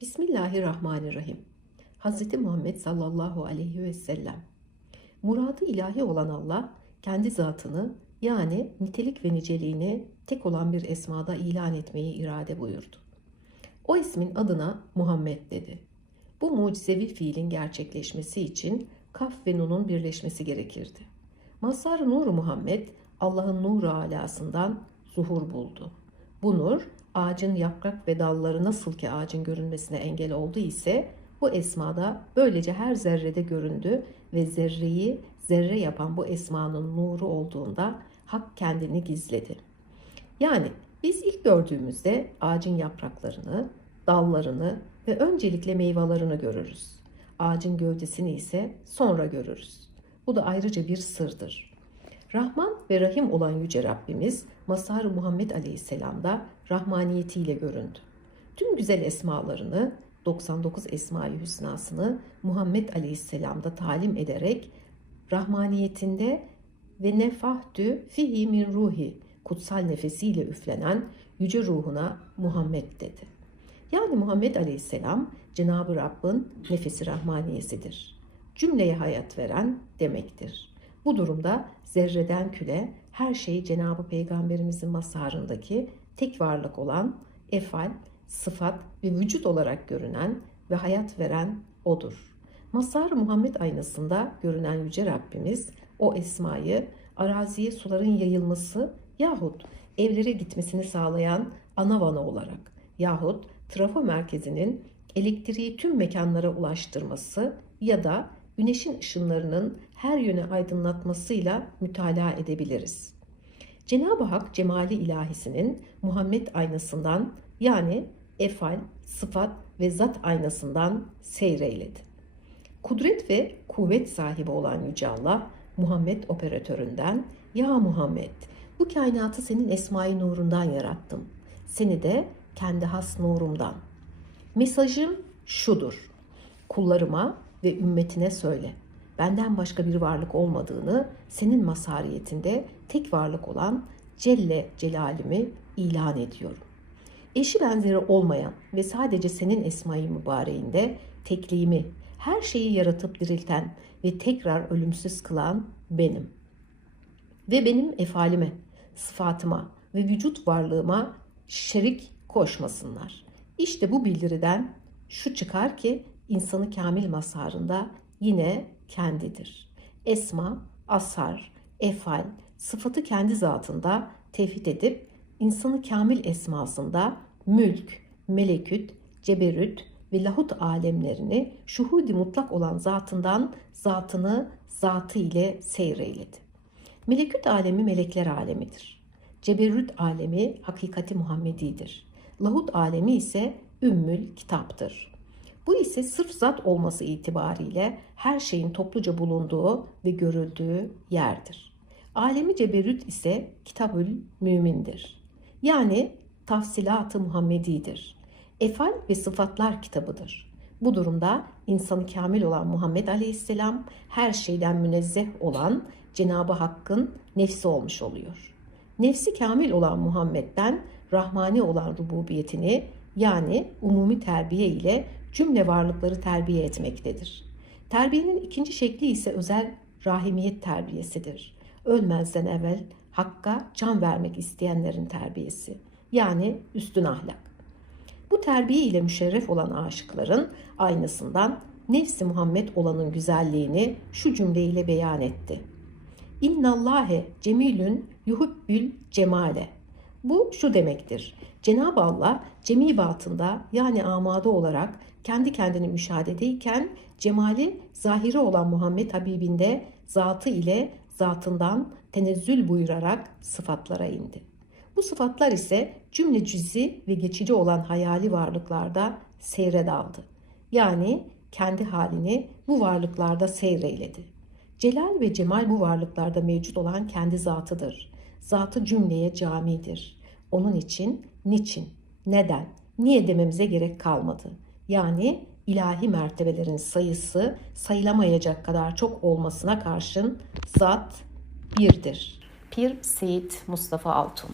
Bismillahirrahmanirrahim. Hz. Muhammed sallallahu aleyhi ve sellem. Muradı ilahi olan Allah, kendi zatını yani nitelik ve niceliğini tek olan bir esmada ilan etmeyi irade buyurdu. O ismin adına Muhammed dedi. Bu mucizevi fiilin gerçekleşmesi için kaf ve nunun birleşmesi gerekirdi. Mazhar nuru Muhammed Allah'ın nuru alasından zuhur buldu. Bu nur ağacın yaprak ve dalları nasıl ki ağacın görünmesine engel oldu ise bu esmada böylece her zerrede göründü ve zerreyi zerre yapan bu esmanın nuru olduğunda hak kendini gizledi. Yani biz ilk gördüğümüzde ağacın yapraklarını, dallarını ve öncelikle meyvelerini görürüz. Ağacın gövdesini ise sonra görürüz. Bu da ayrıca bir sırdır. Rahman ve Rahim olan Yüce Rabbimiz mazhar Muhammed Aleyhisselam'da rahmaniyetiyle göründü. Tüm güzel esmalarını, 99 Esma-i Hüsnasını Muhammed Aleyhisselam'da talim ederek rahmaniyetinde ve nefahtü fihi min ruhi kutsal nefesiyle üflenen yüce ruhuna Muhammed dedi. Yani Muhammed Aleyhisselam Cenab-ı Rabb'in nefesi rahmaniyesidir. Cümleye hayat veren demektir. Bu durumda zerreden küle her şey Cenab-ı Peygamberimizin masarındaki tek varlık olan efal, sıfat ve vücut olarak görünen ve hayat veren odur. Masar Muhammed aynasında görünen Yüce Rabbimiz o esmayı araziye suların yayılması yahut evlere gitmesini sağlayan ana vana olarak yahut trafo merkezinin elektriği tüm mekanlara ulaştırması ya da güneşin ışınlarının her yöne aydınlatmasıyla mütalaa edebiliriz. Cenab-ı Hak cemali ilahisinin Muhammed aynasından yani efal, sıfat ve zat aynasından seyreyledi. Kudret ve kuvvet sahibi olan Yüce Allah, Muhammed operatöründen, Ya Muhammed, bu kainatı senin esma-i nurundan yarattım. Seni de kendi has nurumdan. Mesajım şudur. Kullarıma ve ümmetine söyle. Benden başka bir varlık olmadığını, senin masariyetinde tek varlık olan Celle Celalimi ilan ediyorum. Eşi benzeri olmayan ve sadece senin esma-i mübareğinde tekliğimi, her şeyi yaratıp dirilten ve tekrar ölümsüz kılan benim. Ve benim efalime, sıfatıma ve vücut varlığıma şerik koşmasınlar. İşte bu bildiriden şu çıkar ki insanı kamil masarında yine kendidir. Esma, asar, efal, sıfatı kendi zatında tevhid edip insanı kamil esmasında mülk, meleküt, ceberüt ve lahut alemlerini şuhudi mutlak olan zatından zatını zatı ile seyreyledi. Meleküt alemi melekler alemidir. Ceberüt alemi hakikati Muhammedidir. Lahut alemi ise ümmül kitaptır. Bu ise sırf zat olması itibariyle her şeyin topluca bulunduğu ve görüldüğü yerdir. Alemi ceberüt ise kitabül mümindir. Yani tafsilat-ı Muhammedidir. Efal ve sıfatlar kitabıdır. Bu durumda insanı kamil olan Muhammed Aleyhisselam her şeyden münezzeh olan Cenab-ı Hakk'ın nefsi olmuş oluyor. Nefsi kamil olan Muhammed'den rahmani olan rububiyetini yani umumi terbiye ile cümle varlıkları terbiye etmektedir. Terbiyenin ikinci şekli ise özel rahimiyet terbiyesidir. Ölmezden evvel hakka can vermek isteyenlerin terbiyesi. Yani üstün ahlak. Bu terbiye ile müşerref olan aşıkların aynasından nefsi Muhammed olanın güzelliğini şu cümleyle beyan etti. İnnallâhe cemilün yuhubbül cemale. Bu şu demektir. Cenab-ı Allah cemi batında yani amada olarak kendi kendini müşahededeyken cemali zahiri olan Muhammed Habibinde zatı ile zatından tenezzül buyurarak sıfatlara indi. Bu sıfatlar ise cümle cüzi ve geçici olan hayali varlıklarda seyre daldı. Yani kendi halini bu varlıklarda seyreyledi. Celal ve cemal bu varlıklarda mevcut olan kendi zatıdır. Zatı cümleye camidir. Onun için niçin, neden, niye dememize gerek kalmadı. Yani ilahi mertebelerin sayısı sayılamayacak kadar çok olmasına karşın zat birdir. Pir Seyit Mustafa Altun